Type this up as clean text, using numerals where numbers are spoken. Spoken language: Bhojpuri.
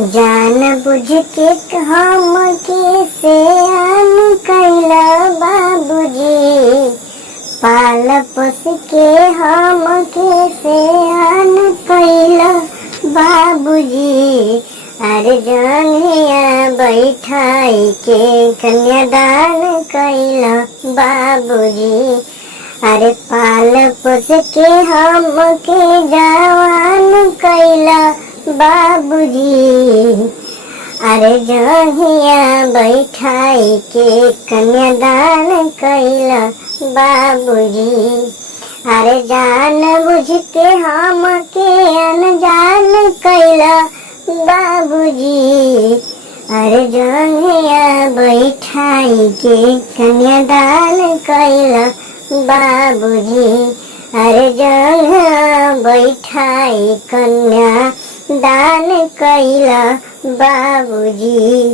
जान बुझ के हमके सयान कैला बाबूजी, पाल पोस के हमके सयान कैला बाबूजी। अरे जंघिया बैठाई के कन्यादान कैला बाबूजी। अरे पाल पोस के हमके जवान कैला बाबूजी। अरे जंघिया बैठाई के कन्यादान कैला बाबूजी। अरे जान बुझ के हमके अनजान कैला बाबूजी। अरे जंघिया बैठाई के कन्यादान कैला बाबूजी। अरे जंघिया बैठाई कन्या दान कैला बाबूजी।